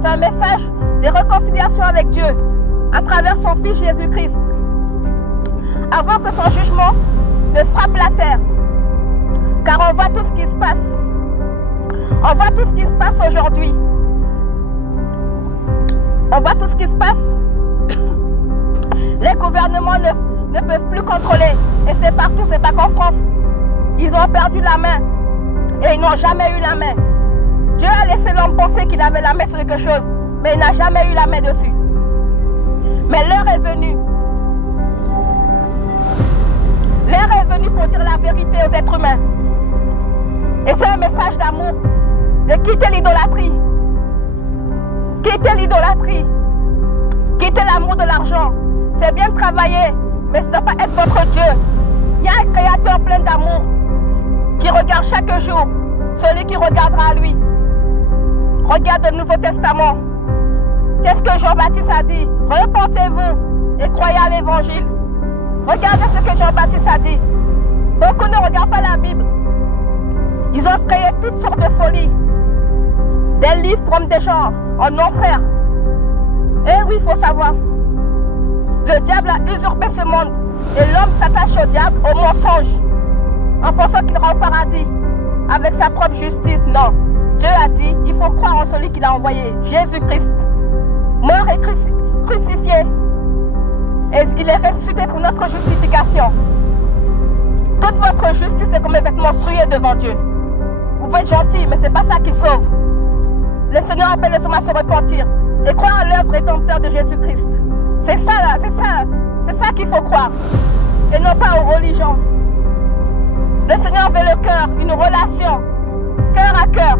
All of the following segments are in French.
C'est un message de réconciliation avec Dieu à travers son Fils Jésus-Christ. Avant que son jugement ne frappe la terre. Car on voit tout ce qui se passe. On voit tout ce qui se passe aujourd'hui. On voit tout ce qui se passe. Les gouvernements ne peuvent plus contrôler. Et c'est partout, c'est pas qu'en France. Ils ont perdu la main. Et ils n'ont jamais eu la main. Dieu a laissé l'homme penser qu'il avait la main sur quelque chose. Mais il n'a jamais eu la main dessus. Mais l'heure est venue. L'heure est venue pour dire la vérité aux êtres humains. Et c'est un message d'amour. De quitter l'idolâtrie. Quitter l'idolâtrie. Quitter l'amour de l'argent. C'est bien de travailler, mais ce ne doit pas être votre Dieu. Il y a un créateur plein d'amour qui regarde chaque jour celui qui regardera à lui. Regarde le Nouveau Testament. Qu'est-ce que Jean-Baptiste a dit? Repentez-vous et croyez à l'évangile. Regardez ce que Jean-Baptiste a dit. Beaucoup ne regardent pas la Bible. Ils ont créé toutes sortes de folies. Des livres comme des gens en enfer. Et oui, il faut savoir. Le diable a usurpé ce monde. Et l'homme s'attache au diable, au mensonge. En pensant qu'il ira au paradis. Avec sa propre justice. Non. Dieu a dit, il faut croire en celui qu'il a envoyé. Jésus-Christ. Mort et crucifié. Et il est ressuscité pour notre justification. Toute votre justice est comme les vêtements souillés devant Dieu. Vous pouvez être gentil, mais ce n'est pas ça qui sauve. Le Seigneur appelle les hommes à se repentir et croire à l'œuvre rédempteur de Jésus-Christ. C'est ça là, c'est ça qu'il faut croire. Et non pas aux religions. Le Seigneur veut le cœur, une relation, cœur à cœur.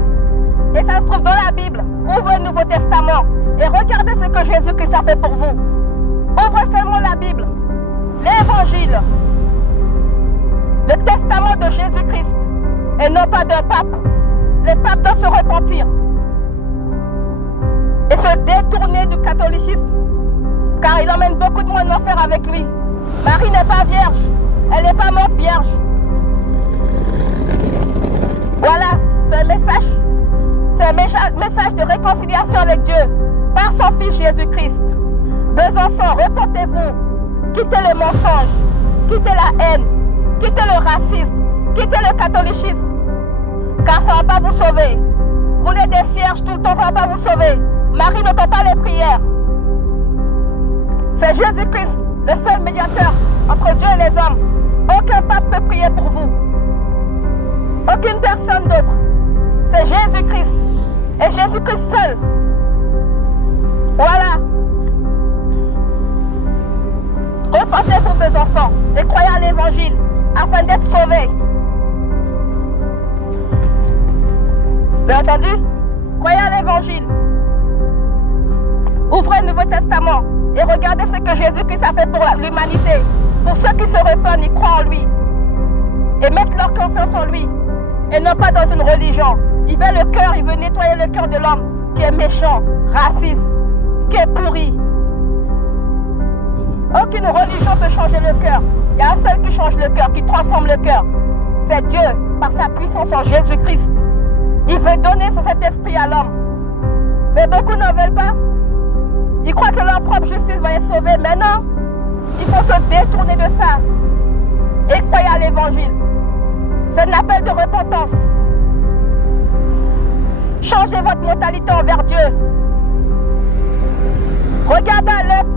Et ça se trouve dans la Bible. Ouvrez le Nouveau Testament et regardez ce que Jésus-Christ a fait pour vous. Ouvrez seulement la Bible, l'Évangile, le testament de Jésus-Christ et non pas d'un pape. Les papes doivent se repentir et se détourner du catholicisme car il emmène beaucoup de monde en enfer avec lui. Marie n'est pas vierge, elle n'est pas morte vierge. Voilà, c'est un message de réconciliation avec Dieu par son Fils Jésus-Christ. Besançon, repentez-vous, quittez le mensonge, quittez la haine, quittez le racisme, quittez le catholicisme, car ça ne va pas vous sauver. Rouler des cierges tout le temps, ça ne va pas vous sauver. Marie n'entend pas les prières. C'est Jésus-Christ, le seul médiateur entre Dieu et les hommes. Aucun pape peut prier pour vous. Aucune personne d'autre. C'est Jésus-Christ. Et Jésus-Christ seul. Voilà. Repentez-vous, Besançon, et croyez à l'évangile afin d'être sauvés. Vous avez entendu? Croyez à l'évangile. Ouvrez le Nouveau Testament et regardez ce que Jésus-Christ a fait pour l'humanité. Pour ceux qui se repentent, ils croient en lui et mettent leur confiance en lui et non pas dans une religion. Il veut le cœur, il veut nettoyer le cœur de l'homme qui est méchant, raciste, qui est pourri. Aucune religion peut changer le cœur. Il y a un seul qui change le cœur, qui transforme le cœur. C'est Dieu, par sa puissance en Jésus-Christ. Il veut donner son Saint-Esprit à l'homme. Mais beaucoup n'en veulent pas. Ils croient que leur propre justice va les sauver. Mais non, il faut se détourner de ça et croire à l'évangile. C'est un appel de repentance. Changez votre mentalité envers Dieu. Regardez à l'œuvre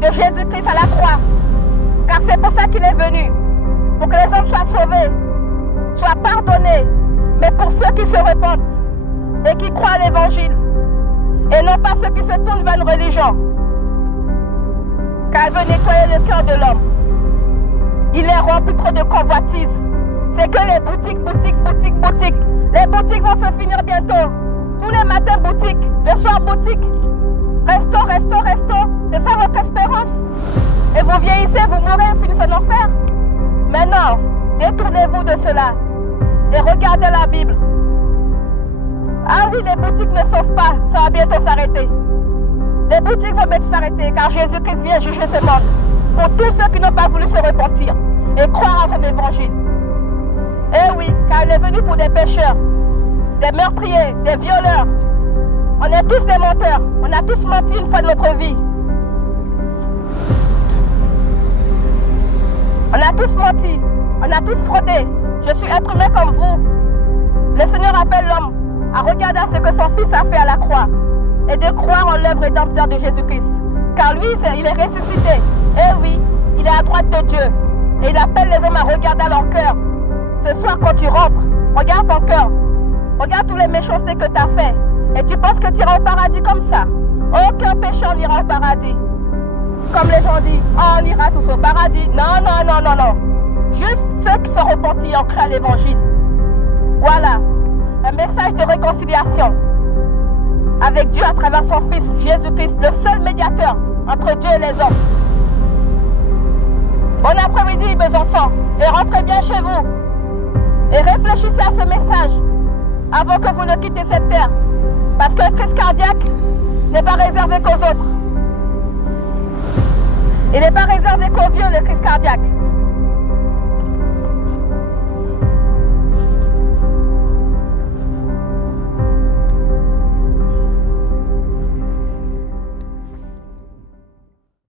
de Jésus-Christ à la croix. Car c'est pour ça qu'il est venu. Pour que les hommes soient sauvés, soient pardonnés. Mais pour ceux qui se repentent et qui croient à l'évangile. Et non pas ceux qui se tournent vers une religion. Car elle veut nettoyer le cœur de l'homme. Il est rempli trop de convoitises. C'est que les boutiques. Les boutiques vont se finir bientôt. Tous les matins boutique, le soir boutique. Resto. C'est ça votre espérance? Et vous vieillissez, vous mourrez, vous finissez en enfer. Mais non, détournez-vous de cela. Et regardez la Bible. Ah oui, les boutiques ne sauvent pas, ça va bientôt s'arrêter. Les boutiques vont bientôt s'arrêter car Jésus-Christ vient juger ce monde. Pour tous ceux qui n'ont pas voulu se repentir et croire à son évangile. Eh oui, car il est venu pour des pécheurs, des meurtriers, des violeurs, On est tous des menteurs. On a tous menti une fois de notre vie. On a tous menti. On a tous fraudé. Je suis être humain comme vous. Le Seigneur appelle l'homme à regarder ce que son Fils a fait à la croix et de croire en l'œuvre rédempteur de Jésus-Christ. Car lui, il est ressuscité. Et oui, il est à droite de Dieu. Et il appelle les hommes à regarder à leur cœur. Ce soir, quand tu rentres, regarde ton cœur. Regarde toutes les méchancetés que tu as fait. Et tu penses que tu iras au paradis comme ça. Aucun pécheur n'ira au paradis. Comme les gens disent, oh, on ira tous au paradis. Non, non, non, non, non. Juste ceux qui sont repentis en créant l'évangile. Voilà. Un message de réconciliation avec Dieu à travers son Fils, Jésus-Christ, le seul médiateur entre Dieu et les hommes. Bon après-midi, mes enfants, et rentrez bien chez vous. Et réfléchissez à ce message avant que vous ne quittez cette terre. Parce que le crise cardiaque n'est pas réservé qu'aux autres. Il n'est pas réservé qu'aux vieux, le crise cardiaque.